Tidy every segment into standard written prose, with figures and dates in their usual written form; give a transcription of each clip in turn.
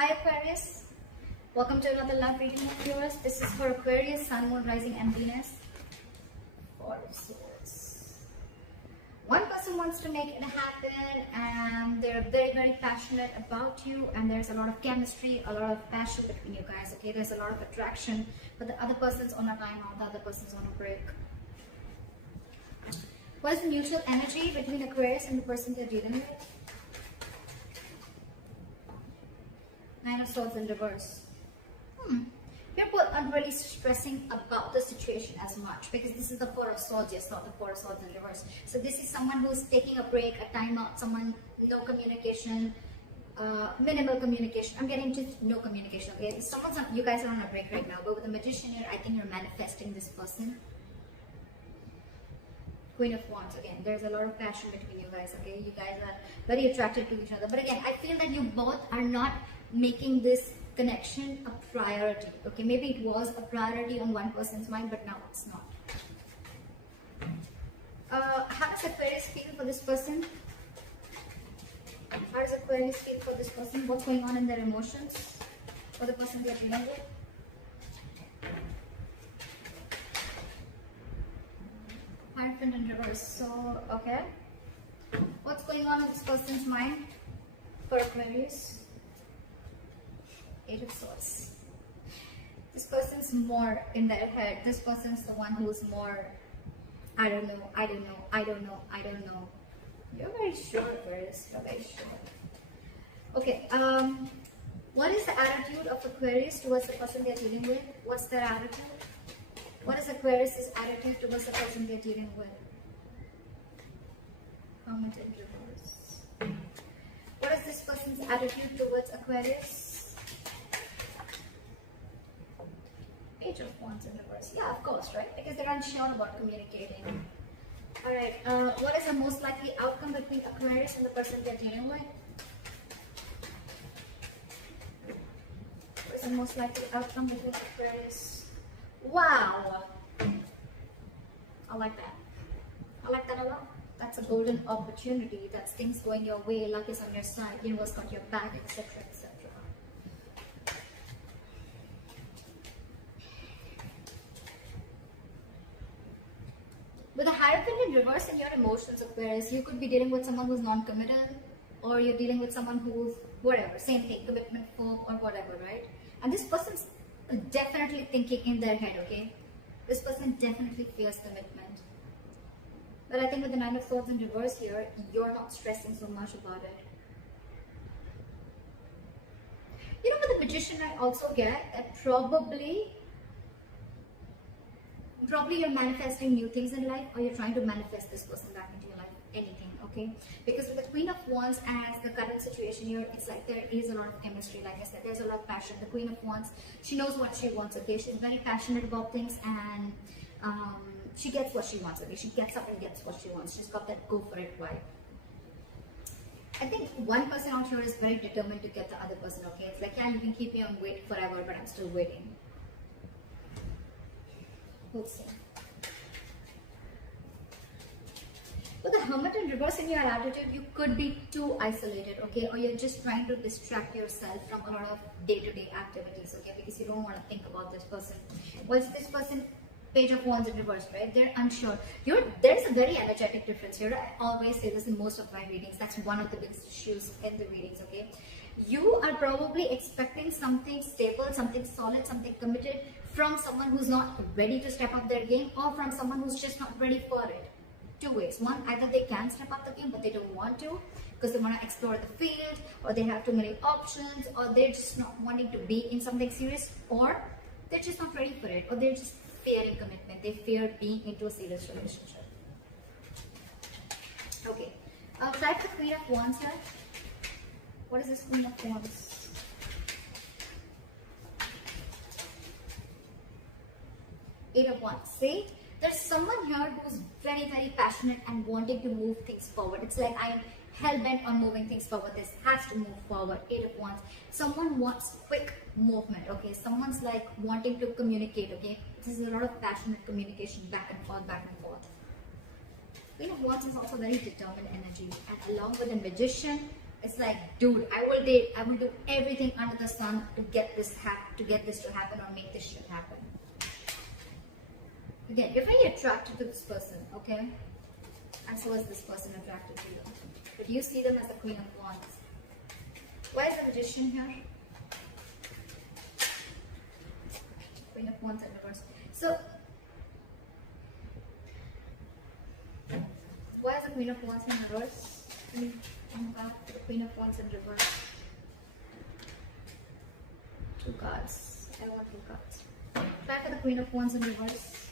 Hi Aquarius, welcome to another love reading of yours. This is for Aquarius, Sun, Moon, Rising and Venus. Four of Swords. One person wants to make it happen and they're very passionate about you, and there's a lot of chemistry, a lot of passion between you guys, okay? There's a lot of attraction, but the other person's on a timeout, the other person's on a break. What is the mutual energy between Aquarius and the person they're dealing with? Nine of Swords in reverse. People aren't really stressing about the situation as much because this is the Four of Swords, yes, not the Four of Swords in reverse. So this is someone who's taking a break, a timeout, someone, no communication, minimal communication. I'm getting just no communication, okay? You guys are on a break right now, but with the Magician here, I think you're manifesting this person. Queen of Wands, again, there's a lot of passion between you guys, okay? You guys are very attracted to each other. But again, I feel that you both are not making this connection a priority, okay? Maybe it was a priority on one person's mind, but now it's not. How does Aquarius feel for this person? How does Aquarius feel for this person? What's going on in their emotions for the person they're dealing with? Hierophant in reverse. So, okay. What's going on in this person's mind for Aquarius? Eight of Swords. This person's more in their head. This person's the one who's more, I don't know. You're very sure, Aquarius. You're very sure. Okay. What is the attitude of Aquarius towards the person they're dealing with? What's their attitude? What is Aquarius' attitude towards the person they're dealing with? Comment in reverse. What is this person's attitude towards Aquarius? Page of Wands in reverse. Yeah, of course, right? Because they're unsure about communicating. Alright, what is the most likely outcome between Aquarius and the person they're dealing with? What is the most likely outcome between Aquarius? Wow! I like that. I like that a lot. That's a golden opportunity. That's things going your way, luck is on your side, universe got your back, etc. etc. With a Hierophant in reverse in your emotions, Aquarius, you could be dealing with someone who's non-committal, or you're dealing with someone who's whatever, same thing, commitment phobe or whatever, right? And this person's definitely thinking in their head, okay? This person definitely fears commitment. But I think with the Nine of Swords in reverse here, you're not stressing so much about it. You know, with the Magician, I also get that probably you're manifesting new things in life, or you're trying to manifest this person back into your life, anything, okay? Because with the Queen of Wands as the current situation here, it's like there is a lot of chemistry, like I said, there's a lot of passion. The Queen of Wands, she knows what she wants, okay? She's very passionate about things, and she gets what she wants, okay? She gets up and gets what she wants. She's got that go for it vibe. I think one person out here is very determined to get the other person, okay? It's like, yeah, you can keep me on wait forever, but I'm still waiting. We'll see. With the Hermit in reverse in your attitude, you could be too isolated, okay? Or you're just trying to distract yourself from a lot of day-to-day activities, okay? Because you don't want to think about this person. What's this person? Page of Wands in reverse, right? They're unsure. There's a very energetic difference here. I always say this in most of my readings. That's one of the biggest issues in the readings, okay? You are probably expecting something stable, something solid, something committed from someone who's not ready to step up their game, or from someone who's just not ready for it. Two ways. One, either they can step up the game, but they don't want to because they want to explore the field, or they have too many options, or they're just not wanting to be in something serious, or they're just not ready for it, or they're just fearing commitment. They fear being into a serious relationship. Okay. Try the Queen of Wands here. What is this Queen of Wands? Eight of Wands. See, there's someone here who's very passionate and wanting to move things forward. It's like, I am hell-bent on moving things forward. This has to move forward. Eight of Wands. Someone wants quick movement, okay? Someone's like wanting to communicate, okay? This is a lot of passionate communication, back and forth. Queen of Wands is also very determined energy, and along with the Magician, It's like, dude, I will date, I will do everything under the sun to get this to happen or make this shit happen. Again, you're very attracted to this person, okay? And so is this person attracted to you. But you see them as the Queen of Wands. Why is the Magician here? Queen of Wands in reverse. So, why is the Queen of Wands in reverse? Oh my God, the Queen of Wands in reverse. 2 cards. I want 2 cards. Try for the Queen of Wands in reverse.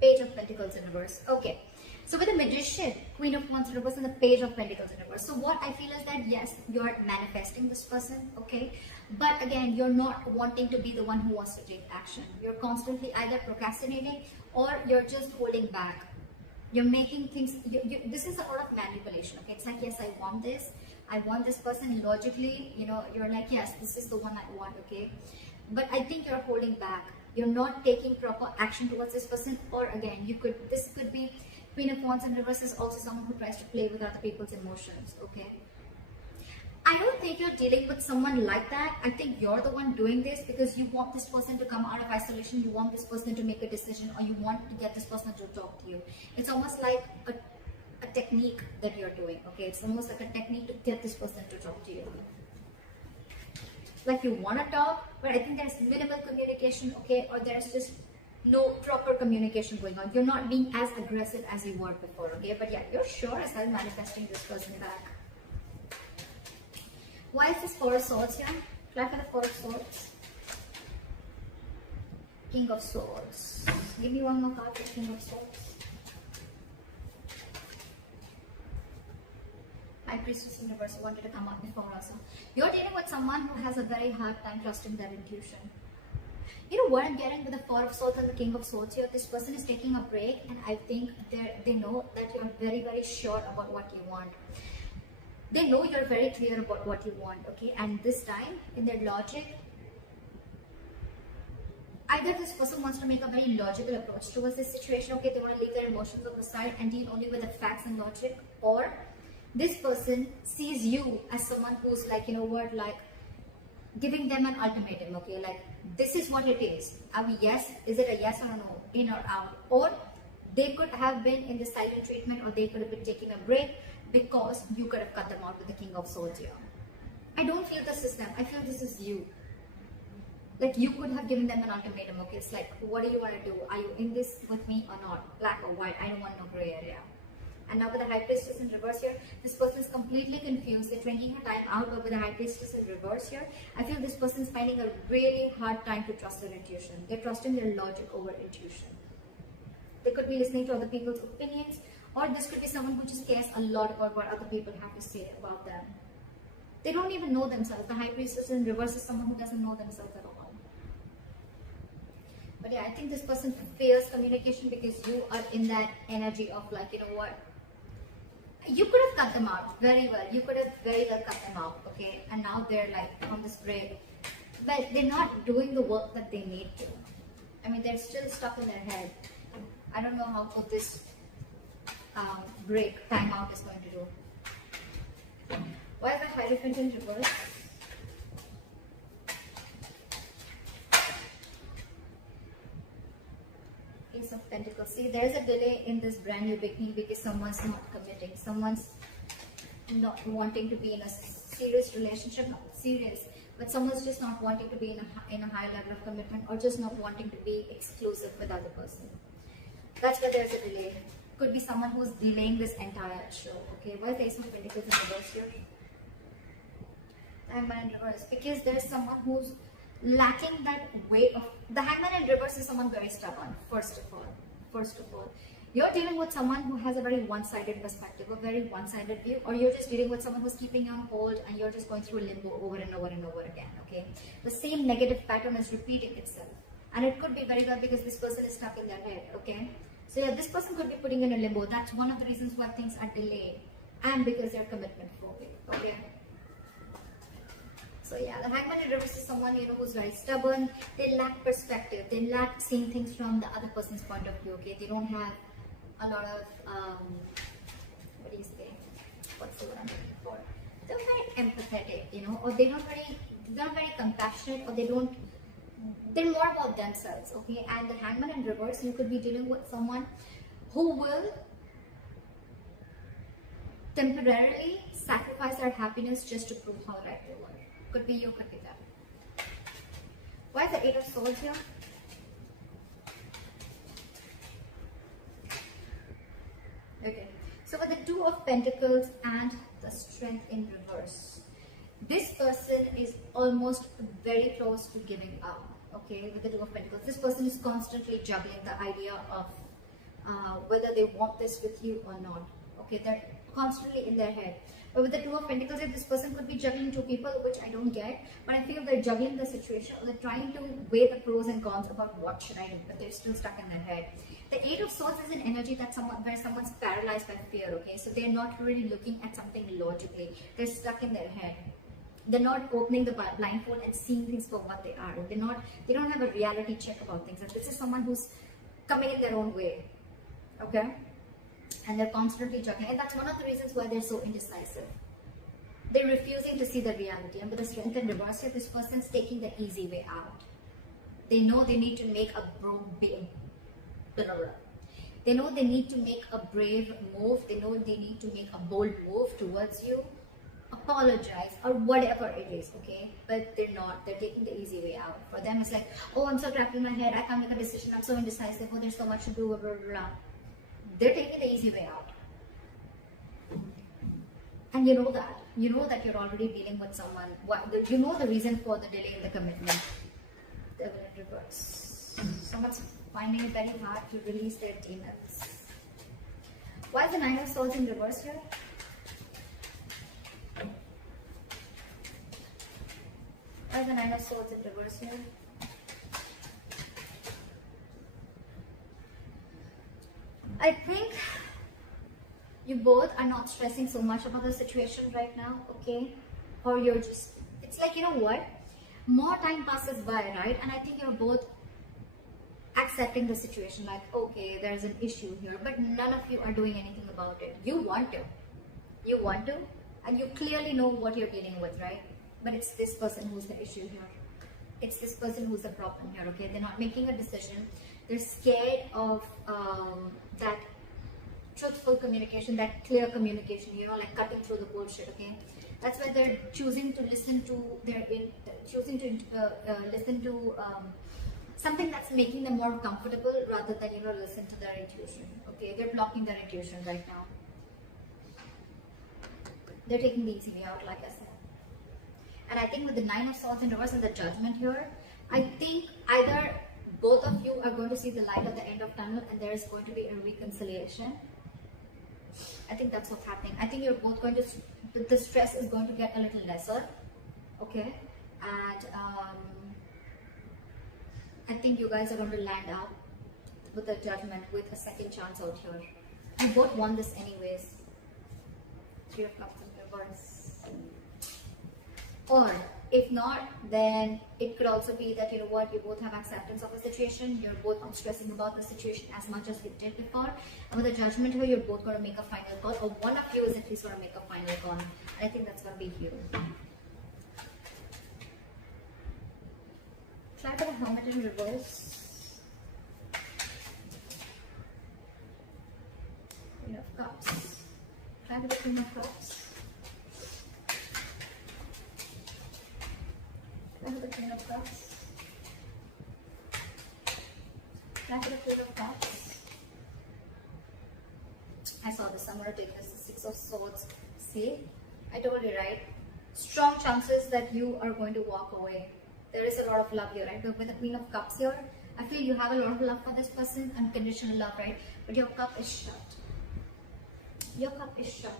Page of Pentacles in reverse. Okay. So with the Magician, Queen of Wands in reverse, and the Page of Pentacles in reverse. So what I feel is that yes, you're manifesting this person, okay? But again, you're not wanting to be the one who wants to take action. You're constantly either procrastinating or you're just holding back. You're making things, this is a lot of manipulation, okay? It's like, yes, I want this person. Logically, you know, you're like, yes, this is the one I want, okay? But I think you're holding back. You're not taking proper action towards this person. Or again, this could be Queen of Wands in reverse is also someone who tries to play with other people's emotions, okay? I don't think you're dealing with someone like that. I think you're the one doing this because you want this person to come out of isolation. You want this person to make a decision, or you want to get this person to talk to you. It's almost like a technique that you're doing, okay? It's almost like a technique to get this person to talk to you. Like you want to talk, but I think there's minimal communication, okay? Or there's just no proper communication going on. You're not being as aggressive as you were before, okay? But yeah, you're sure as hell manifesting this person back. Why is this 4 of Swords here? Try for the 4 of Swords. King of Swords. Give me one more card for King of Swords. High Priestess in reverse wanted to come up before also. You're dealing with someone who has a very hard time trusting their intuition. You know what I'm getting with the 4 of Swords and the King of Swords here? This person is taking a break, and I think they know that you're very, very sure about what you want. They know you're very clear about what you want, okay? And this time, in their logic, either this person wants to make a very logical approach towards this situation, okay? They want to leave their emotions on the side and deal only with the facts and logic. Or this person sees you as someone who's like, you know what, like giving them an ultimatum, okay? Like, this is what it is. Are we yes? Is it a yes or a no? In or out? Or they could have been in the silent treatment, or they could have been taking a break because you could have cut them out with the King of Swords here. I don't feel this is them. I feel this is you. Like you could have given them an ultimatum, okay? It's like, what do you want to do? Are you in this with me or not? Black or white? I don't want no gray area. And now with the High Priestess in reverse here, this person is completely confused. They're drinking her time out, but with the High Priestess in reverse here, I feel this person is finding a really hard time to trust their intuition. They're trusting their logic over intuition. They could be listening to other people's opinions, or this could be someone who just cares a lot about what other people have to say about them. They don't even know themselves. The High Priestess in reverse is someone who doesn't know themselves at all. But yeah, I think this person fears communication because you are in that energy of like, you know what? You could have cut them out very well. You could have very well cut them out, okay? And now they're like on this break. But they're not doing the work that they need to. I mean, they're still stuck in their head. I don't know how good this break, time out is going to do. Why is the Hierophant in reverse? Ace of Pentacles. See, there's a delay in this brand new beginning because someone's not committing. Someone's not wanting to be in a serious relationship. Not serious, but someone's just not wanting to be in a high level of commitment, or just not wanting to be exclusive with the other person. That's why there's a delay. Could be someone who's delaying this entire show. Okay, why is the Ace of Pentacles in reverse here? Hangman in reverse, because there's someone who's lacking that weight of the Hangman in reverse is someone very stubborn. First of all, you're dealing with someone who has a very one-sided perspective, a very one-sided view, or you're just dealing with someone who's keeping you on hold and you're just going through limbo over and over and over again. Okay, the same negative pattern is repeating itself, and it could be very well because this person is stuck in their head. Okay, so yeah, this person could be putting in a limbo. That's one of the reasons why things are delayed, and because they're commitment phobic. Okay. So yeah, the Hangman in reverse is someone, you know, who's very stubborn. They lack perspective. They lack seeing things from the other person's point of view. Okay, they don't have a lot of what do you say? what's the word I'm looking for? They're very empathetic, you know, or they're not very compassionate, or they're more about themselves, okay? And the Hangman in reverse, you could be dealing with someone who will temporarily sacrifice their happiness just to prove how right they were. Could be you, could be them. Why is the Eight of Swords here? Okay, so with the Two of Pentacles and the Strength in reverse, this person is almost very close to giving up. Okay, with the Two of Pentacles, this person is constantly juggling the idea of whether they want this with you or not. Okay, they're constantly in their head. But with the Two of Pentacles, this person could be juggling two people, which I don't get, but I feel they're juggling the situation, or they're trying to weigh the pros and cons about what should I do, but they're still stuck in their head. The Eight of Swords is an energy that where someone's paralyzed by fear, okay? So they're not really looking at something logically. They're stuck in their head. They're not opening the blindfold and seeing things for what they are. They don't have a reality check about things. And this is someone who's coming in their own way, okay? And they're constantly juggling, and that's one of the reasons why they're so indecisive. They're refusing to see the reality, and with the Strength in reverse here, this person's taking the easy way out. They know they need to make a They know they need to make a brave move. They know they need to make a bold move towards you, apologize, or whatever it is, okay? But they're not. They're taking the easy way out. For them, it's like, oh, I'm so trapped in my head. I can't make a decision. I'm so indecisive. Oh, there's so much to do. Blah, blah, blah. They're taking the easy way out. And you know that. You know that you're already dealing with someone. You know the reason for the delay in the commitment. Devil in reverse. Someone's finding it very hard to release their demons. Why is the Nine of Swords in reverse here? Why is the Nine of Swords in reverse here? I think you both are not stressing so much about the situation right now, okay? Or you're just, it's like, you know what? More time passes by, right? And I think you're both accepting the situation, like, okay, there's an issue here, but none of you are doing anything about it. You want to, and you clearly know what you're dealing with, right? But it's this person who's the issue here. It's this person who's the problem here, okay? They're not making a decision. They're scared of that truthful communication, that clear communication, you know, like cutting through the bullshit, okay? That's why they're choosing to listen to something that's making them more comfortable rather than, you know, listen to their intuition, okay? They're blocking their intuition right now. They're taking the easy way out, like I said. And I think with the Nine of Swords in reverse and the Judgment here, I think either both of you are going to see the light at the end of tunnel and there is going to be a reconciliation. I think that's what's happening. I think you're both going to, the stress is going to get a little lesser, okay? And I think you guys are going to land up with the Judgment with a second chance out here. You both won this anyways. Three of Cups in reverse. Or if not, then it could also be that, you know what, you both have acceptance of the situation. You're both not stressing about the situation as much as you did before. And with the Judgment here, you're both going to make a final call, or one of you is at least going to make a final call. And I think that's going to be you. Try for the Hermit in reverse. Queen of Cups. Try for the Queen of Cups. Try for the Queen of Cups. Try for the Queen of Cups. I saw this. I'm going to take this. Six of Swords. See? I told you, right? Strong chances that you are going to walk away. There is a lot of love here, right? But with the Queen of Cups here, I feel you have a lot of love for this person, unconditional love, right? But your cup is shut. Your cup is shut.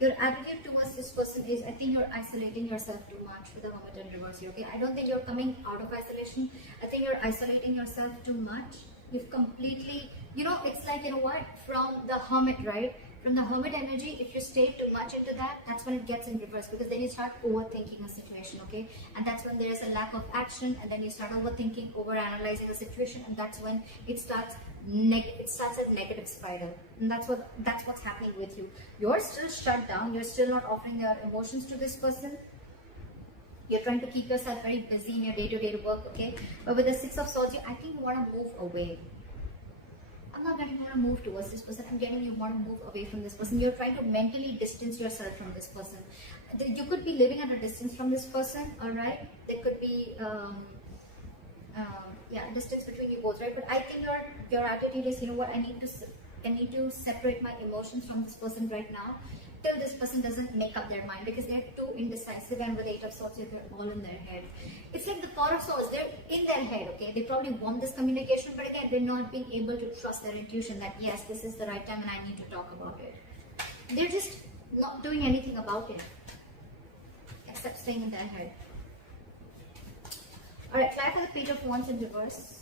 Your attitude towards this person is, I think you're isolating yourself too much with the Hermit in reverse here, okay? I don't think you're coming out of isolation. I think you're isolating yourself too much. You've completely, you know, it's like, you know what? From the Hermit, right? From the Hermit energy, if you stay too much into that, that's when it gets in reverse, because then you start overthinking a situation, okay? And that's when there is a lack of action, and then you start overthinking, overanalyzing a situation, and that's when it starts it starts a negative spiral, and that's what's happening with you. You're still shut down. You're still not offering your emotions to this person. You're trying to keep yourself very busy in your day-to-day work, okay? But with the Six of Swords, I think you want to move away. I'm not getting you want to move towards this person. I'm getting you want to move away from this person. You're trying to mentally distance yourself from this person. You could be living at a distance from this person, all right? There could be distance between you both, right? But I think your attitude is, you know what, I need to separate my emotions from this person right now, till this person doesn't make up their mind, because they're too indecisive, and with the Eight of Swords, they're all in their head. It's like the Four of Swords, they're in their head, okay? They probably want this communication, but again, they're not being able to trust their intuition that yes, this is the right time and I need to talk about it. They're just not doing anything about it, except staying in their head. Alright, try for the Page of Wands in reverse.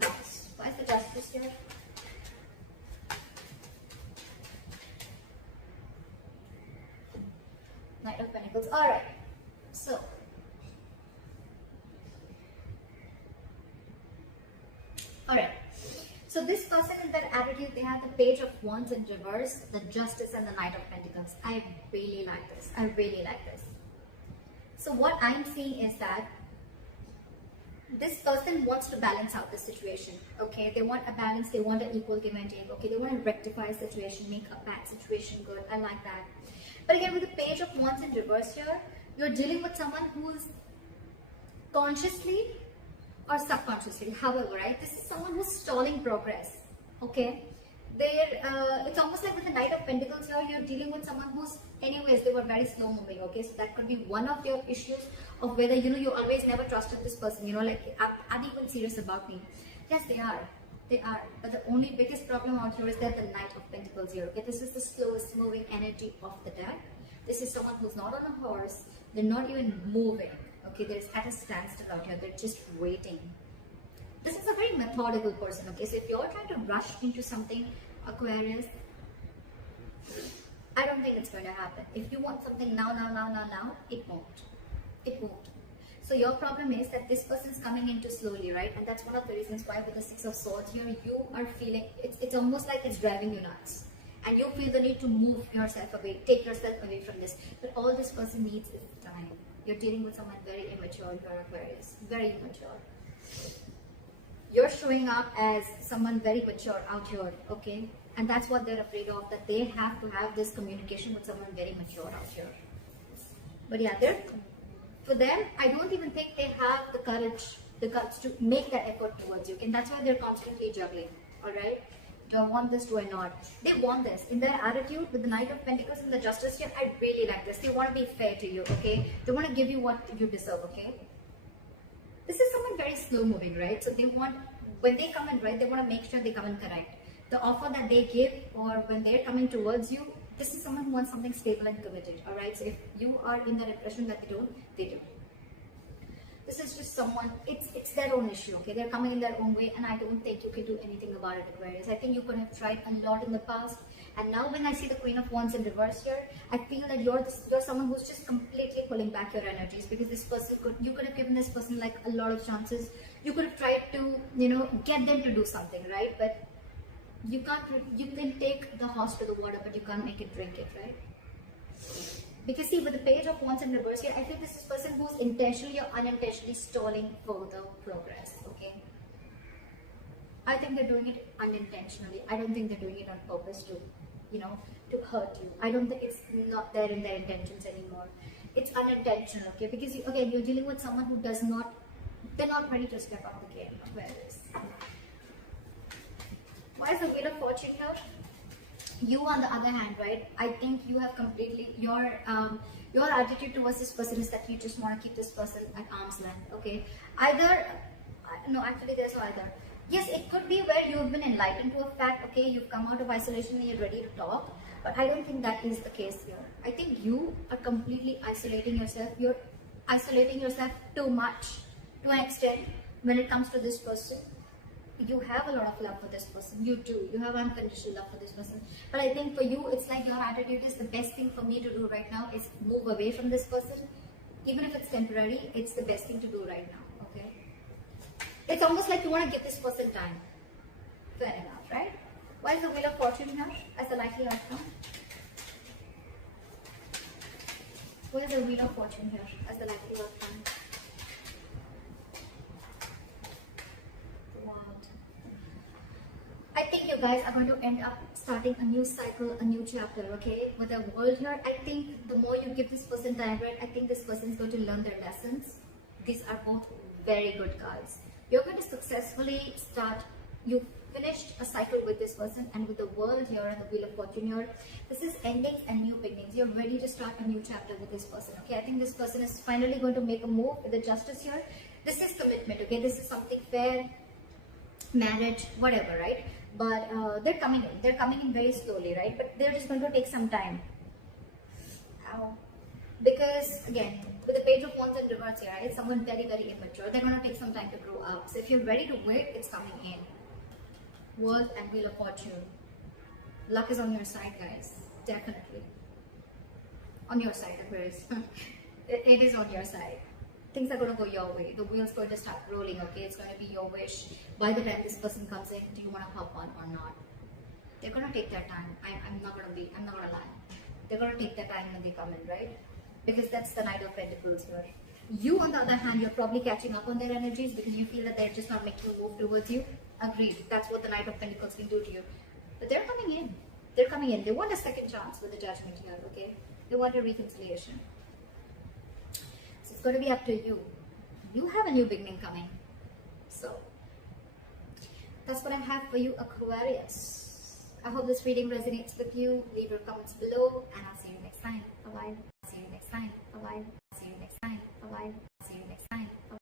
Nice. Why is the Justice here? Knight of Pentacles. Alright, so so this person in their attitude, they have the Page of Wands in reverse, the Justice, and the Knight of Pentacles. I really like this. I really like this. So what I'm seeing is that this person wants to balance out the situation, okay? They want a balance, they want an equal give and take, okay? They want to rectify a situation, make a bad situation good. I like that. But again, with the Page of Wands in reverse here, you're dealing with someone who's consciously or subconsciously, however, right? This is someone who's stalling progress, okay? It's almost like with the Knight of Pentacles here, you're dealing with someone who's, anyways, they were very slow moving, okay? So that could be one of your issues of whether, you know, you always never trusted this person, you know, like, are they even serious about me? Yes, they are. They are. But the only biggest problem out here is that the Knight of Pentacles here, okay? This is the slowest moving energy of the deck. This is someone who's not on a horse. They're not even moving, okay? They're at a standstill out here. They're just waiting. This is a very methodical person, okay? So if you're trying to rush into something, Aquarius, I don't think it's going to happen. If you want something now, it won't. It won't. So your problem is that this person's coming in too slowly, right? And that's one of the reasons why with the Six of Swords here, you are feeling, it's almost like it's driving you nuts. And you feel the need to move yourself away, take yourself away from this. But all this person needs is time. You're dealing with someone very immature here, Aquarius. Very immature. You're showing up as someone very mature out here, okay? And that's what they're afraid of, that they have to have this communication with someone very mature out here. But yeah, for them, I don't even think they have the guts to make that effort towards you. And that's why they're constantly juggling, alright? Do I want this? Do I not? They want this. In their attitude, with the Knight of Pentacles and the Justice here, I really like this. They want to be fair to you, okay? They want to give you what you deserve, okay? This is someone very slow moving, right? So they want, when they come in, right, they want to make sure they come in correct. The offer that they give, or when they're coming towards you, this is someone who wants something stable and committed, alright? So if you are in that impression that they don't, they do. This is just someone, it's their own issue, okay? They're coming in their own way, and I don't think you can do anything about it, Aquarius. I think you could have tried a lot in the past, and now when I see the Queen of Wands in reverse here, I feel that you're someone who's just completely pulling back your energies, because this person you could have given this person like a lot of chances. You could have tried to, you know, get them to do something, right? But you can take the horse to the water, but you can't make it drink it, right? Because see, with the Page of Wands in reverse here, I feel this is a person who's intentionally or unintentionally stalling further progress, okay? I think they're doing it unintentionally. I don't think they're doing it on purpose to, you know, to hurt you. I don't think it's not there in their intentions anymore. It's unintentional, okay? Because, again, you're dealing with someone who they're not ready to step up the game. Aquarius. Why is the Wheel of Fortune here? You, on the other hand, right, I think you have completely, your attitude towards this person is that you just want to keep this person at arm's length, okay? No, actually there's no either. Yes, it could be where you've been enlightened to a fact, okay, you've come out of isolation and you're ready to talk, but I don't think that is the case here. I think you are completely isolating yourself. You're isolating yourself too much, to an extent, when it comes to this person. You have a lot of love for this person. You do. You have unconditional love for this person. But I think for you, it's like your attitude is the best thing for me to do right now is move away from this person. Even if it's temporary, it's the best thing to do right now, okay? It's almost like you want to give this person time. Fair enough, right? Why is the Wheel of Fortune here as a likely outcome? What is the Wheel of Fortune here as the likely outcome? Wow. I think you guys are going to end up starting a new cycle, a new chapter, okay? With the World here, I think the more you give this person time, right, I think this person is going to learn their lessons. These are both very good cards. You're going to successfully start, you finished a cycle with this person, and with the World here and the Wheel of Fortune here, this is endings and new beginnings. You're ready to start a new chapter with this person, okay? I think this person is finally going to make a move with the Justice here. This is commitment, okay? This is something fair, marriage, whatever, right? But they're coming in. They're coming in very slowly, right? But they're just going to take some time. Ow. Because, again, with the Page of Wands in reverse here, right? It's someone very, very immature. They're going to take some time to grow up. So if you're ready to wait, it's coming in. World and Wheel of Fortune. Luck is on your side, guys. Definitely. On your side, Aquarius. It is on your side. Things are going to go your way. The wheel's going to start rolling, okay? It's going to be your wish. By the time this person comes in, do you want to hop on or not? They're going to take their time. I'm not going to lie. They're going to take their time when they come in, right? Because that's the Knight of Pentacles here. You, on the other hand, you're probably catching up on their energies because you feel that they're just not making a move towards you. Agreed. That's what the Knight of Pentacles can do to you. But they're coming in. They're coming in. They want a second chance with the Judgment here, okay? They want a reconciliation. So it's going to be up to you. You have a new beginning coming. So that's what I have for you, Aquarius. I hope this reading resonates with you. Leave your comments below, and I'll see you next time. Bye-bye. See you next time. Bye-bye.